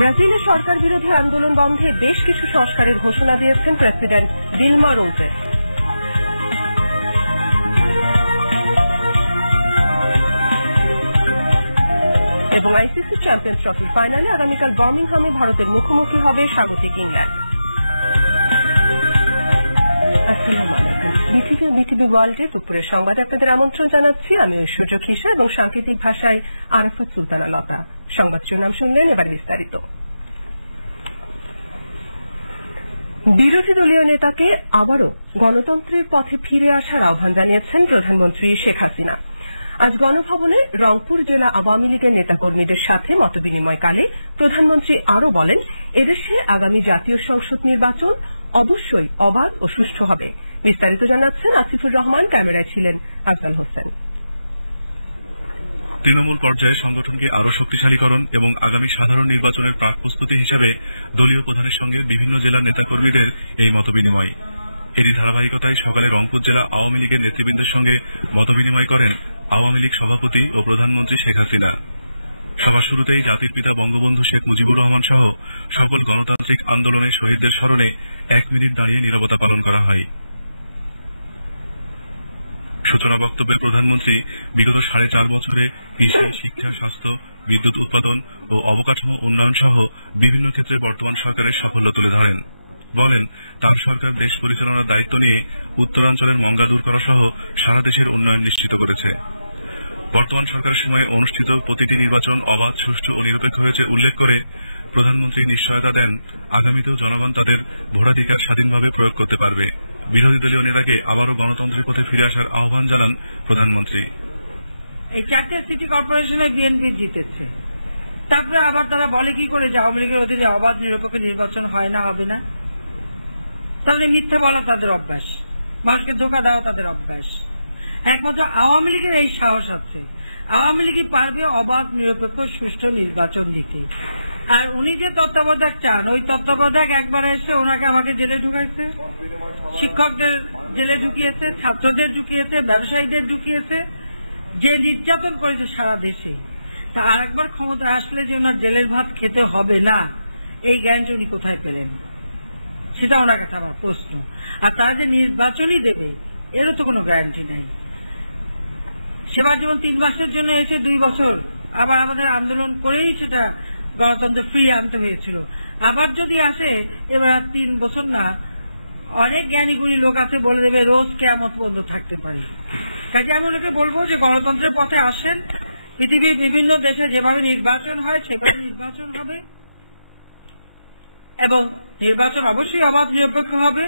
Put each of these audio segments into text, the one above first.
ব্রাজিলে সরকার বিরোধী আন্দোলন বন্ধে বেশ কিছু সংস্কারের ঘোষণা দিয়েছেন প্রেসিডেন্ট দিলমা রুসেফ। এবং আইসিসি চ্যাম্পিয়ন্স ট্রফির ফাইনালে আগামীকাল বার্মিংহামে ভারতের মুখোমুখি হবে স্বাগতিক ইংল্যান্ড। আসসালামু আলাইকুম। বিটিভি ওয়ার্ল্ডে দুপুরের সংবাদে আপনাদের আমন্ত্রণ জানাচ্ছি। আমি ঐশ্বর্য খিসা এবং সাংকেতিক ভাষায় আরাফাত সুলতানা লতা। সংবাদ শিরোনাম শুনলেন, এবার বিস্তারিত। বিরোধী দলীয় নেতাকে আবারও গণতন্ত্রের পথে ফিরে আসার আহ্বান জানিয়েছেন প্রধানমন্ত্রী শেখ হাসিনা। আজ গণভবনে রংপুর জেলা আওয়ামী লীগের নেতাকর্মীদের সাথে মতবিনিময়কালে প্রধানমন্ত্রী আরও বলেন, এদেশে আগামী জাতীয় সংসদ নির্বাচন অবশ্যই অবাধ ও সুষ্ঠু হবে। বিস্তারিত জানাচ্ছেন আসিফুর রহমান, ক্যামেরায় ছিলেন আফজাল হোসেন। তৃণমূল পর্যায়ে সংগঠনকে আরও শক্তিশালীকরণ এবং আগামী সাধারণ নির্বাচনের প্রাক প্রস্তুতি হিসাবে দলীয় প্রধানের সঙ্গে বিভিন্ন জেলার নেতাকর্মীদের এই মতবিনিময়। এরই ধারাবাহিকতায় সকালে রংপুর জেলা আওয়ামী লীগের নেতৃবৃন্দের সঙ্গে মতবিনিময় করেন আওয়ামী লীগ সভাপতি ও প্রধানমন্ত্রী শেখ হাসিনা। সভার শুরুতেই জাতির পিতা বঙ্গবন্ধু শেখ মুজিবুর রহমান সহ সকল গণতান্ত্রিক আন্দোলনের শহীদদের স্মরণে 1 মিনিট দাঁড়িয়ে নীরবতা পালন করা হয়। সূচনা বক্তব্যে প্রধানমন্ত্রী বিগত 4.5 বছরে কৃষি, শিক্ষা, স্বাস্থ্য, বিদ্যুৎ উৎপাদন ও অবকাঠামো উন্নয়ন সহ বিভিন্ন ক্ষেত্রে বর্তমান সরকারের সাফল্য তুলে ধরেন। বলেন, তার সরকার দেশ পরিচালনার দায়িত্ব নিয়ে উত্তরাঞ্চলের মঙ্গা দূর করা সহ সারা দেশের উন্নয়ন নিশ্চিত করেছে। বর্তমান সরকারের সময়ে অনুষ্ঠিত প্রতিটি নির্বাচন অবাধ, সুষ্ঠু ও নিরপেক্ষ হয়েছে উল্লেখ করে প্রধানমন্ত্রী নিশ্চয়তা দেন, আগামীতেও জনগণ তাদের ভোটাধিকার স্বাধীনভাবে প্রয়োগ করতে পারবে। বিরোধী দলীয় নেতাকে আবারও গণতন্ত্রের পথে ফিরে আসার আহ্বান জানান প্রধানমন্ত্রী। এই 4টে সিটি কর্পোরেশনে বিএনপি জিতেছে, তারপরে আবার তারা বলে কি করে যে আওয়ামী লীগের অধীনে অবাধ নিরপেক্ষ নির্বাচন হয় না, হবে না। তাহলে মিথ্যা বলা তাদের অভ্যাস, মানুষকে ধোঁকা দেওয়া তাদের অভ্যাস। একমাত্র আওয়ামী লীগের এই সাহস আছে, আওয়ামী লীগই পারবে অবাধ নিরপেক্ষ সুষ্ঠু নির্বাচন দিতে। আর উনি যে তত্ত্বাবধায়ক চান, ওই তত্ত্বাবধায়ক একবার এসে ওনাকে আমাকে জেলে ঢুকাইছে, শিক্ষকদের জেলে ঢুকিয়েছে, ছাত্রদের ঢুকিয়েছে, ব্যবসায়ীদের ঢুকিয়েছে, যে নির্যাতন করেছে সারা দেশে। তা আর একবার ক্ষমতা আসলে যে ওনার জেলের ভাত খেতে হবে না, এই গ্যারান্টি উনি কোথায় পেলেন, সেটা ওনার কাছে আমার প্রশ্ন। আর তারা যে নির্বাচনই দেবে, এরও তো কোনো গ্যারান্টি নাই। সেবার যেমন 3 মাসের জন্য এসে 2 বছর আবার আমাদের আন্দোলন করেই সেটা গণতন্ত্র ফিরিয়ে আনতে হয়েছিল। আবার যদি আসে এবার আর 3 বছর না, অনেক জ্ঞানীগুণী লোক আছে বলে দেবে রোজ কিয়ামত পর্যন্ত থাকতে পারি। কাজে আমি ওনাকে বলবো যে গণতন্ত্রের পথে আসেন, পৃথিবীর বিভিন্ন দেশে যেভাবে নির্বাচন হয় সেভাবে নির্বাচন হবে এবং নির্বাচন অবশ্যই অবাধ নিরপেক্ষ হবে।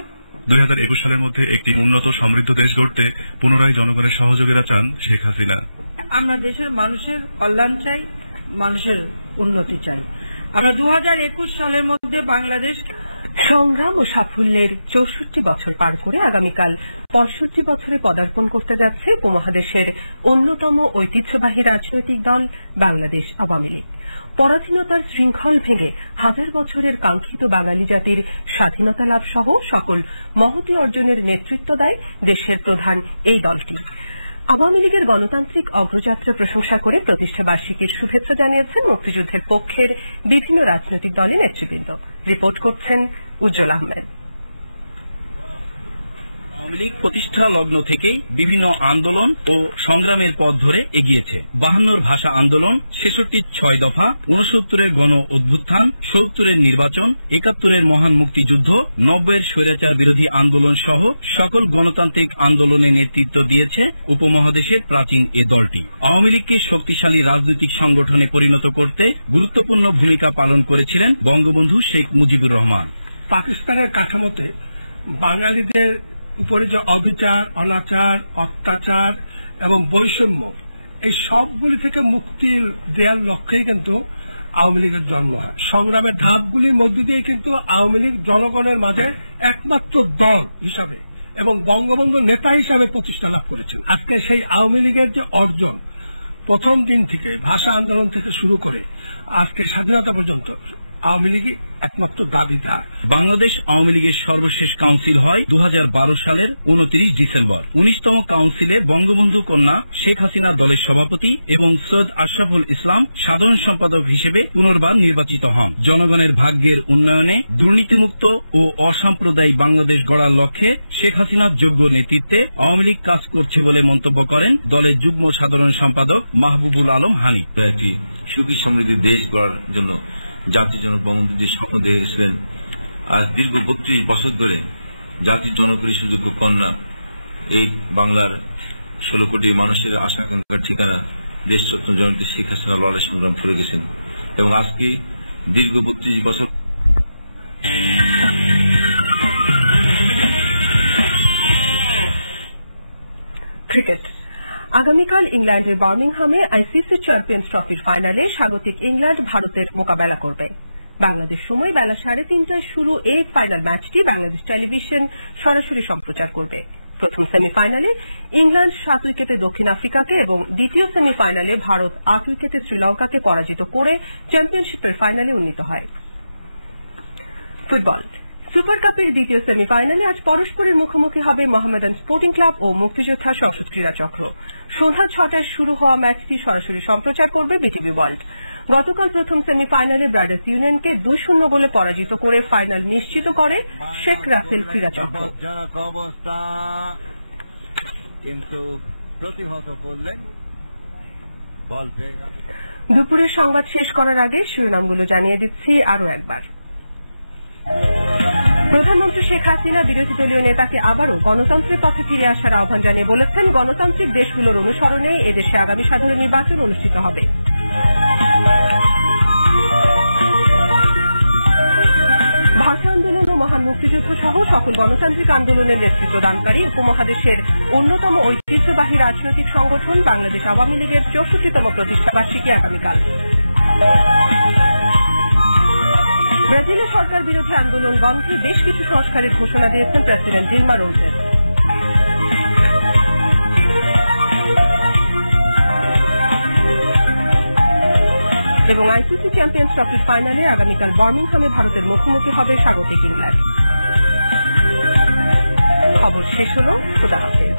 2021 সালের মধ্যে একটি উন্নত সমৃদ্ধ দেশ গড়তে পুনরায় জনগণের সহযোগিতা চান শেখ হাসিনা। আমরা দেশের মানুষের কল্যাণ চাই, মানুষের উন্নতি চাই। আমরা 2021 সালের মধ্যে বাংলাদেশ সংগ্রাম ও সাফল্যের 64 বছর পার করে আগামীকাল 65 বছরে পদার্পণ করতে যাচ্ছে উপমহাদেশের অন্যতম ঐতিহ্যবাহী রাজনৈতিক দল বাংলাদেশ আওয়ামী লীগ। পরাধীনতার শৃঙ্খল ভেঙে 1000 বছরের কাঙ্ক্ষিত বাঙালি জাতির স্বাধীনতা লাভ সহ সকল মহতী অর্জনের নেতৃত্ব দেয় দেশের প্রধান এই দলটি। আওয়ামী লীগের গণতান্ত্রিক অগ্রযাত্রা প্রশংসা করে প্রতিষ্ঠা বার্ষিকীর শুভেচ্ছা জানিয়েছেন মুক্তিযুদ্ধের পক্ষের বিভিন্ন রাজনৈতিক দলের নেতৃবৃন্দ। রিপোর্ট করছেন উজ্জ্বল আহমেদ। আওয়ামী লীগ প্রতিষ্ঠা লগ্ন থেকেই বিভিন্ন আন্দোলন ও সংগ্রামের পথ ধরে এগিয়েছে। 52 ভাষা আন্দোলন, 66 6 দফা, 69 গণ অভ্যুত্থান, 70 নির্বাচন, 71 মহান মুক্তিযুদ্ধ, 90 স্বৈরাচার বিরোধী আন্দোলন সহ সকল গণতান্ত্রিক আন্দোলনে নেতৃত্ব দিয়েছে উপমহাদেশের প্রাচীন এ দলটি। আওয়ামী লীগকে শক্তিশালী রাজনৈতিক সংগঠনে পরিণত করতে গুরুত্বপূর্ণ ভূমিকা পালন করেছিলেন বঙ্গবন্ধু শেখ মুজিবুর রহমান। পাকিস্তানের কাঠামোতে বাঙালিদের উপরে যে অবিচার, অনাচার, অত্যাচার এবং বৈষম্য, এই সবগুলি থেকে মুক্তি দেওয়ার লক্ষ্যেই কিন্তু আওয়ামী লীগের জন্ম হয়। সংগ্রামের ধাপগুলির মধ্য দিয়ে কিন্তু আওয়ামী লীগ জনগণের মাঝে একমাত্র দল হিসাবে এবং বঙ্গবন্ধু নেতা হিসাবে প্রতিষ্ঠা লাভ করেছেন। আজকে সেই আওয়ামী লীগের যে অর্জন, প্রথম দিন থেকে ভাষা আন্দোলন থেকে শুরু করে আজকে স্বাধীনতা পর্যন্ত আওয়ামী লীগই একমাত্র দাবিদার। বাংলাদেশ আওয়ামী লীগের সর্বশেষ কাউন্সিল হয় 2012 সালের 29 ডিসেম্বর। 19তম কাউন্সিলে বঙ্গবন্ধু কন্যা শেখ হাসিনা দলের সভাপতি এবং সৈয়দ আশরাফুল ইসলাম সাধারণ সম্পাদক হিসেবে পুনর্বার নির্বাচিত হন। জনগণের ভাগ্যের উন্নয়নে দুর্নীতিমুক্ত ও অসাম্প্রদায়িক বাংলাদেশ গড়ার লক্ষ্যে শেখ হাসিনার যোগ্য নেতৃত্বে আওয়ামী লীগ কাজ করছে বলে মন্তব্য করেন দলের যুগ্ম সাধারণ সম্পাদক মাহবুবুল আলম হানি। একটি সুখী সমৃদ্ধ দেশ গড়ার জন্য জাতির জনক বঙ্গবন্ধু যে স্বপ্ন দেখেছিলেন, আজ দীর্ঘ 32 বছর ধরে জাতির জনপ্রিয় সুযোগ্য কন্যা এই বাংলার 16 কোটি মানুষের আশা আকাঙ্ক্ষার ঠিকানা দেশরত্ন জননেত্রী শেখ হাসিনা লড়াই সংগ্রাম করে গেছেন এবং আজকে দীর্ঘ 32 বছর ক্রিকেট। আগামীকাল ইংল্যান্ডের বার্মিংহামে আইসিসি চ্যাম্পিয়ন্স ট্রফির ফাইনালে স্বাগতিক ইংল্যান্ড ভারতের মোকাবেলা করবে। বাংলাদেশ সময় বেলা 3:30টায় শুরু এই ফাইনাল ম্যাচটি বাংলাদেশ টেলিভিশন সরাসরি সম্প্রচার করবে। প্রথম সেমিফাইনালে ইংল্যান্ড 7 উইকেটে দক্ষিণ আফ্রিকাকে এবং দ্বিতীয় সেমিফাইনালে ভারত 8 উইকেটে শ্রীলঙ্কাকে পরাজিত করে চ্যাম্পিয়নশিপের ফাইনালে উন্নীত হয়। ফুটবল। সুপার কাপের দ্বিতীয় সেমিফাইনালে আজ পরস্পরের মুখোমুখি হবে মোহামেডান স্পোর্টিং ক্লাব ও মুক্তিযোদ্ধা সংসদ ক্রীড়া চক্র। সন্ধ্যা 6টায় শুরু হওয়া ম্যাচটি সরাসরি সম্প্রচার করবে বিটিভি ওয়ার্ল্ড। গতকাল প্রথম সেমিফাইনালে ব্রাদার্স ইউনিয়নকে 2-0 গোলে পরাজিত করে ফাইনাল নিশ্চিত করে শেখ রাসেল ক্রীড়া চক্র। দুপুরের সংবাদ শেষ করার আগে শিরোনামগুলো জানিয়ে দিচ্ছি আরও একবার। প্রধানমন্ত্রী শেখ হাসিনা বিরোধী দলীয় নেতাকে আবারও গণতন্ত্রের পথে ফিরে আসার আহ্বান জানিয়ে বলেছেন, গণতান্ত্রিক দেশগুলোর অনুসরণে এদেশে আগামী সাধারণ নির্বাচন অনুষ্ঠিত হবে। ভাষা আন্দোলন ও মহান মুক্তিযুদ্ধ সহ সকল গণতান্ত্রিক আন্দোলনের নেতৃত্ব দানকারী উপমহাদেশের অন্যতম ঐতিহ্যবাহী রাজনৈতিক সংগঠন বাংলাদেশ আওয়ামী লীগের 64তম প্রতিষ্ঠাবার্ষিকী আগামীকাল। ব্রাজিলের সরকার বিরোধী আন্দোলন বন্ধে বেশ কিছু সংস্কারের ঘোষণা দিয়েছেন প্রেসিডেন্ট দিলমা রোসেফ। এবং আইসিসি চ্যাম্পিয়ন্স ট্রফির ফাইনালে আগামীকাল বার্মিংহামে ভারতের মুখোমুখি হবে স্বাগতিক ইংল্যান্ড। খবর শেষ হল। খোদা হাফেজ।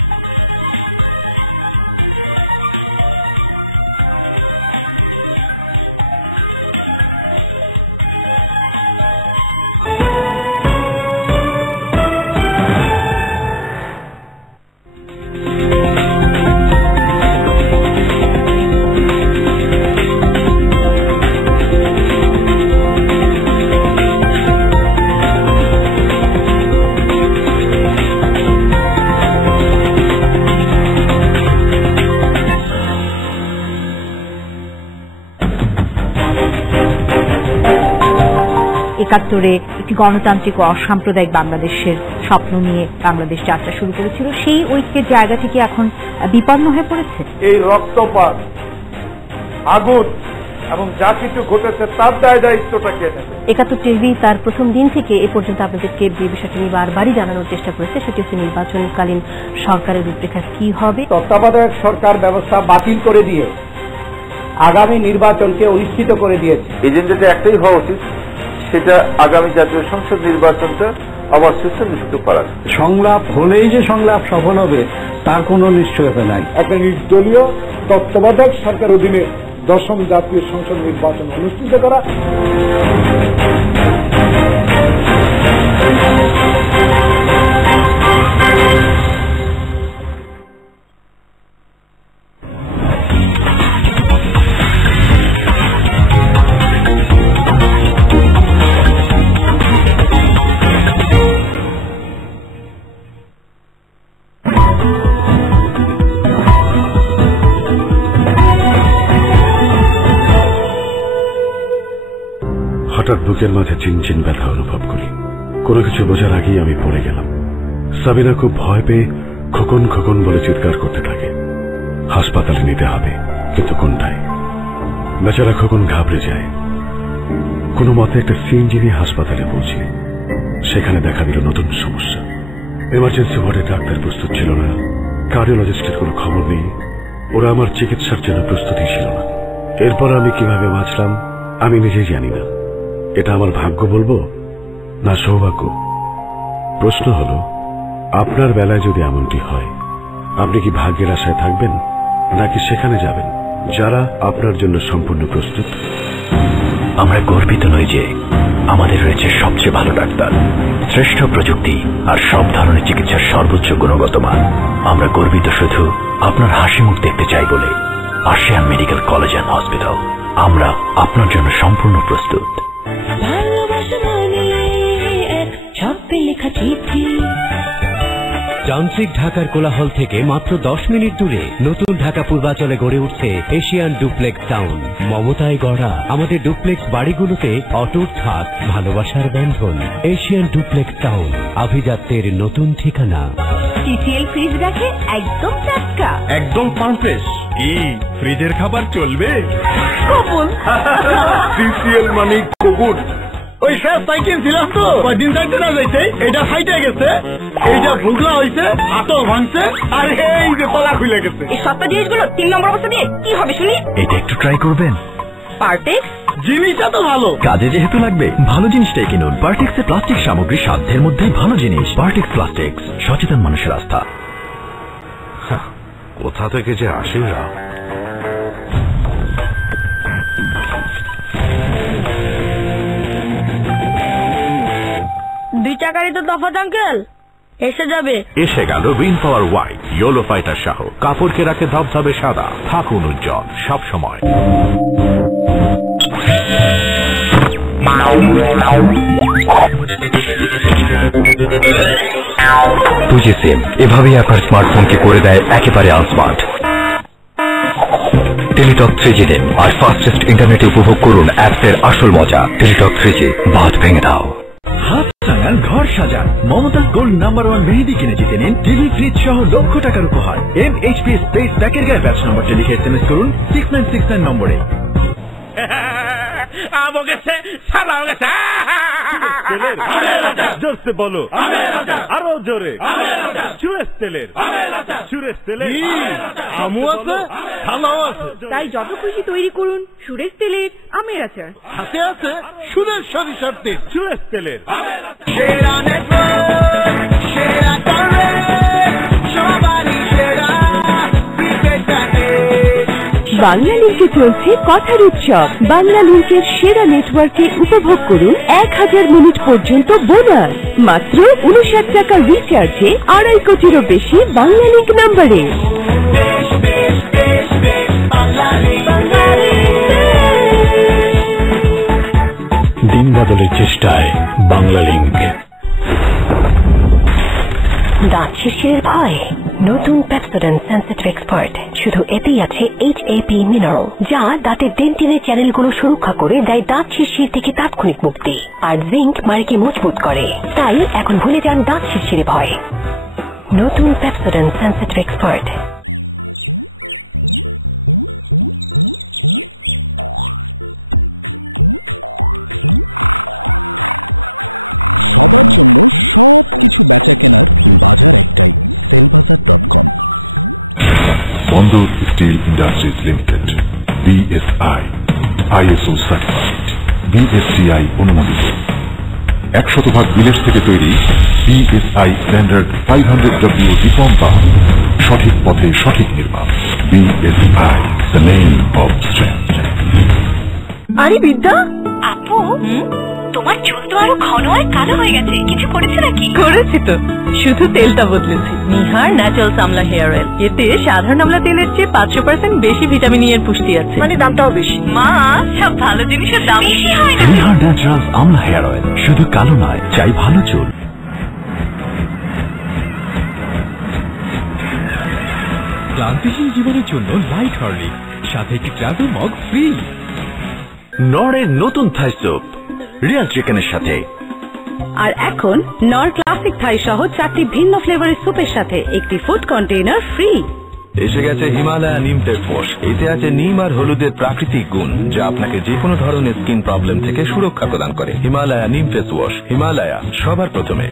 একাত্তরে একটি গণতান্ত্রিক ও অসাম্প্রদায়িক বাংলাদেশের স্বপ্ন নিয়ে বাংলাদেশ যাত্রা শুরু করেছিল, সেই ঐক্যের জায়গা থেকে এখন বিপন্ন হয়ে পড়েছে। এই রক্তপাত, আগুন এবং যা কিছু ঘটেছে তার দায়িত্বটা কে নেবে? ৭১ টিভি তার প্রথম দিন থেকে এ পর্যন্ত আপনাদেরকে যে বিষয়টি নিয়ে বারবারই জানানোর চেষ্টা করেছে, সেটি হচ্ছে নির্বাচনকালীন সরকারের রূপরেখা কি হবে। তত্ত্বাবধায়ক সরকার ব্যবস্থা বাতিল করে দিয়ে আগামী নির্বাচনকে অনুষ্ঠিত করে দিয়েছে। এজেন্ডাটা একটাই হওয়া উচিত, সেটা আগামী জাতীয় সংসদ নির্বাচনটা আবার সুনিশ্চিত করা। সংলাপ হলেই যে সংলাপ সফল হবে তার কোনো নিশ্চয়তা নাই। একটা নির্দলীয় তত্ত্বাবধায়ক সরকার অধীনে ১০ম জাতীয় সংসদ নির্বাচন অনুষ্ঠিত করা। হঠাৎ বুকের মাঝে চিনচিন ব্যথা অনুভব করি। কোনো কিছু বোঝার আগেই আমি পড়ে গেলাম। সাবিনা খুব ভয় পেয়ে খোকন খোকন বলে চিৎকার করতে থাকে। হাসপাতালে নিতে হবে, কিন্তু কোনটায়? বেচারা খোকন ঘাবড়ে যায়। কোনো মতে একটা সিএনজি নিয়ে হাসপাতালে পৌঁছে সেখানে দেখা দিল নতুন সমস্যা। এমার্জেন্সি ওয়ার্ডে ডাক্তার প্রস্তুত ছিল না, কার্ডিওলজিস্টের কোনো খবর নেই, ওরা আমার চিকিৎসার জন্য প্রস্তুতি ছিল না। এরপর আমি কিভাবে বাঁচলাম আমি নিজেই জানি না। এটা আমার ভাগ্য বলবো না সৌভাগ্য? প্রশ্ন হলো, আপনার বেলায় যদি এমনটি হয়, আপনি কি ভাগ্যের আশায় থাকবেন নাকি সেখানে যাবেন যারা আপনার জন্য সম্পূর্ণ প্রস্তুত? আমরা গর্বিত নই যে আমাদের রয়েছে সবচেয়ে ভালো ডাক্তার, শ্রেষ্ঠ প্রযুক্তি আর সব ধরনের চিকিৎসার সর্বোচ্চ গুণগত মান। আমরা গর্বিত শুধু আপনার হাসি মুখ দেখতে চাই বলে। Ashiyan medical college and hospital, আমরা আপনার জন্য সম্পূর্ণ প্রস্তুত। যান্ত্রিক ঢাকার কোলাহল থেকে মাত্র 10 মিনিট দূরে নতুন ঢাকা পূর্বাঞ্চলে গড়ে উঠছে এশিয়ান ডুপ্লেক্স টাউন। মমতায় গড়া আমাদের ডুপ্লেক্স বাড়িগুলোতে অটুট থাক ভালোবাসার বন্ধন। এশিয়ান ডুপ্লেক্স টাউন, আভিজাত্যের নতুন ঠিকানা। টিটিএল ফ্রিজ রাখে একদম টাটকা, একদম পারফেক্ট। কি ফ্রিজের খাবার চলবে? কবুল। টিটিএল মানে কবুল। ওই স্যার সাইকেল ছিলাম তো, কয়দিন যাইতে না যাইতে এটা ফাইটে গেছে, এইটা ভুগলা হয়েছে, হাতও ভাঙছে, আর এই যে তলা খুলে গেছে। এই সপ্তাহ জিনিসগুলো 3 নম্বর অবস্থা দিয়ে কি হবে শুনি? এটা একটু ট্রাই করবেন। পার্টেক্স জিনিসটা তো ভালো, কাজে যেহেতু লাগবে ভালো জিনিসটাই কিনুন। পার্টেক্স এর প্লাস্টিক সামগ্রী সাধ্যের মধ্যে ভালো জিনিস। পার্টেক্স প্লাস্টিক্স, সচেতন মানুষের আস্থা। কোথা থেকে যে আসে এরা? টাকারই তো তফাৎ আঙ্কেল, এসে যাবে। এসে গেল রিন পাওয়ার হোয়াইট ইয়েলো ফাইটার সহ কাপড়কে রাখে ধবধবে সাদা, থাকুন উজ্জ্বল সব সময়। টুজি সিম এভাবেই আপনার স্মার্টফোনকে করে দেয় একেবারে আনস্মার্ট। টেলিটক 3G দিন আর ফাস্টেস্ট ইন্টারনেটে উপভোগ করুন অ্যাপসের আসল মজা। টেলিটক 3G, বাদ ভেঙে দাও। ঘর সাজান মমতাজ গোল্ড নাম্বার 1 মেহেদি কিনে জিতে নিন টিভি ফ্রিজ সহ লক্ষ টাকার উপহার। MHP স্পেস প্যাকের গায়ে ব্যাচ নম্বরটি লিখে SMS করুন 6969 নম্বরে। জোরসে বলো, আরো জোরে। সুরেশ তেলের, সুরেশ তেলের আমু আছে, থালাও আছে, তাই যত খুশি তৈরি করুন সুরেশ তেলের আমের আচার। হাতে আছে সুরেশ সরিষার তেল। সুরেশ তেলের বাংলা লিঙ্কে চলছে কথার উৎসব। বাংলা লিঙ্কের সেরা নেটওয়ার্কে উপভোগ করুন 1000 মিনিট পর্যন্ত বোনাস মাত্র 59 টাকা রিচার্জে 2.5 কোটিরও বেশি বাংলা লিঙ্ক নাম্বারে। দিন বদলের চেষ্টায় বাংলা লিঙ্ক। দাঁত শিরশিরের ভয়? নতুন পেপসোডেন্ট সেনসিটিভ এক্সপার্ট। শুধু এতেই আছে HAP মিনারেল, যা দাঁতের ডেন্টিনের চ্যানেলগুলো সুরক্ষা করে দেয় দাঁত শিরশির থেকে তাৎক্ষণিক মুক্তি, আর জিঙ্ক মাড়িকে মজবুত করে। তাই এখন ভুলে যান দাঁত শিরশিরে ভয়। নতুন পেপসোডেন্ট সেনসিটিভ এক্সপার্ট। সবার জন্য সবকিছু বেচা কেনার বাজার একটাই, সেলবাজার.com। Bandar steel industries limited, BSI, ISO certified, BSCI অনুমোদিত, 100% বিলেট থেকে তৈরি BSI স্ট্যান্ডার্ড 500W ডিফর্ম পাওয়া, সঠিক পথে সঠিক নির্মাণ। BSI, the name of strength। আরে বিদ্যা, আপু তোমার চুল তো আরো ঘন আর কালো হয়ে গেছে, কিছু করেছে নাকি? করেছি তো, শুধু তেলটা বদলেছি। নিহার ন্যাচারাল আমলা হেয়ার অয়েল। এতে সাধারণ আমলা তেলের চেয়ে 500% বেশি ভিটামিন ই এর পুষ্টি আছে, মানে দামটাও বেশি। মা, সব ভালো জিনিসের দাম বেশি হয় না। নিহার ন্যাচারাল আমলা হেয়ার অয়েল, শুধু কালো নয়, চাই ভালো চুল। ক্লান্তিহীন জীবনের জন্য লাইট হরলিক্স, সাথে একটি ট্রাভেল মগ ফ্রি। নরের নতুন থাই স্যুপ রিয়াল চিকেনের সাথে। আর এখন নর ক্লাসিক থাই সহ 4টি ভিন্ন ফ্লেভারের স্যুপের সাথে একটি ফুড কন্টেইনার ফ্রি। এসে গেছে হিমালয়া নিম ফেস ওয়াশ। এতে আছে নিম আর হলুদের প্রাকৃতিক গুণ, যা আপনাকে যে কোনো ধরনের স্কিন প্রবলেম থেকে সুরক্ষা প্রদান করে। হিমালয়া নিম ফেস ওয়াশ, হিমালয়া সবার প্রথমে।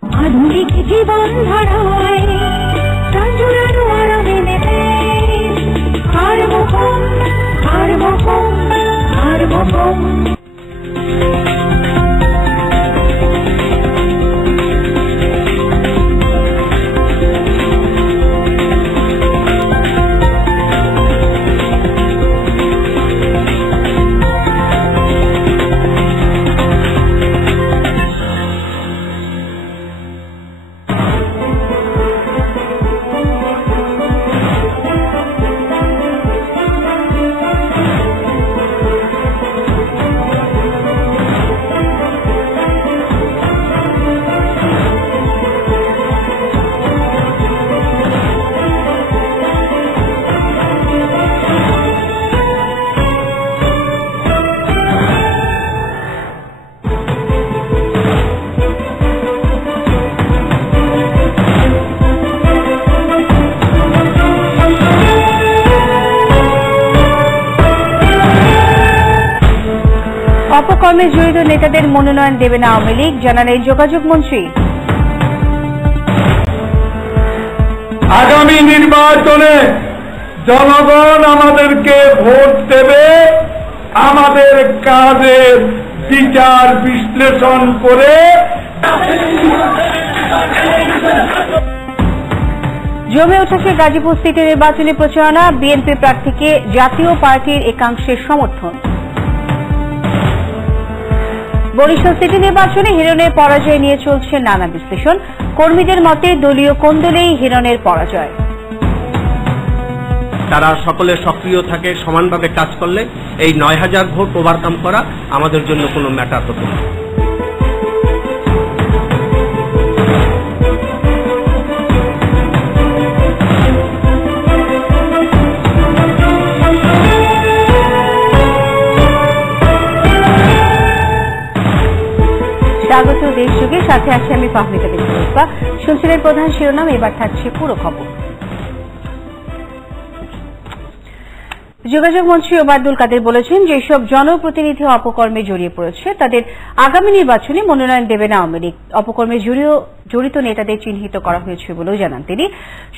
অপকর্মে জড়িত নেতাদের মনোনয়ন দেবে না আওয়ামী লীগ, জানালেন যোগাযোগ মন্ত্রী। আগামী নির্বাচনে জনগণ আমাদেরকে ভোট দেবে, আমাদের কাজের বিচার বিশ্লেষণ করে। জমে উঠেছে গাজীপুর সিটি নির্বাচনী প্রচারণা, বিএনপি প্রার্থীকে জাতীয় পার্টির একাংশের সমর্থন। বরিশাল সিটি নির্বাচনে হিরণের পরাজয় নিয়ে চলছে নানা বিশ্লেষণ, কর্মীদের মতে দলীয় কোন্দলেই হিরণের পরাজয়। তারা সকলে সক্রিয় থাকে, সমানভাবে কাজ করলে এই ৯,০০০ ভোট ওভারকাম করা আমাদের জন্য কোনো ম্যাটার হতো না। স্বাগত দেশযুগের সাথে আছি আমি ফাহমিদা বিনতে। শুনছিলেন প্রধান শিরোনাম, এবার থাকছে পুরো খবর। যোগাযোগ মন্ত্রী ওবায়দুল কাদের বলেছেন, যেসব জনপ্রতিনিধি অপকর্মে জড়িয়ে পড়েছে তাদের আগামী নির্বাচনে মনোনয়ন দেবে না আওয়ামী লীগ। অপকর্মে জড়িত নেতাদের চিহ্নিত করা হয়েছে বলেও জানান তিনি।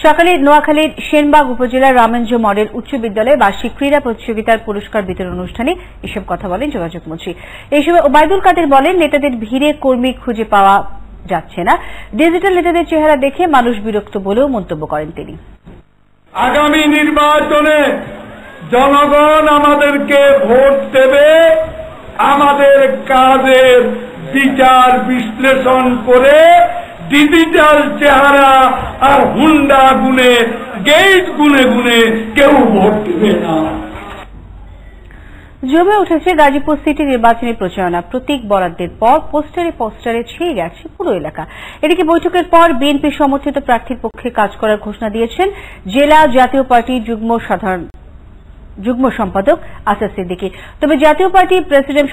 সকালে নোয়াখালীর সেনবাগ উপজেলার রামেন্দ্র মডেল উচ্চ বিদ্যালয়ে বার্ষিক ক্রীড়া প্রতিযোগিতার পুরস্কার বিতরণ অনুষ্ঠানে এসব কথা বলেন যোগাযোগ মন্ত্রী। এই সময় ওবায়দুল কাদের বলেন, নেতাদের ভিড়ে কর্মী খুঁজে পাওয়া যাচ্ছে না, ডিজিটাল নেতাদের চেহারা দেখে মানুষ বিরক্ত বলেও মন্তব্য করেন তিনি। আগামী নির্বাচনে জনগণ আমাদেরকে ভোট দেবে, আমাদের কাজের বিচার বিশ্লেষণ করে ডিজিটাল চেহারা আর হুন্ডা গুনে গেট গুনে গুনে কেউ ভোট দেবে না। জমে উঠেছে গাজীপুর সিটি নির্বাচনী প্রচারণা, প্রতীক বরাদ্দের পর পোস্টারে ছেয়ে গেছে পুরো এলাকা। এদিকে বৈঠকের পর বিএনপি সমর্থিত প্রার্থীর পক্ষে কাজ করার ঘোষণা দিয়েছেন জেলা জাতীয় পার্টির যুগ্ম সম্পাদক আসাদ সিদ্দিকী। তবে জাতীয় পার্টির প্রেসিডেন্ট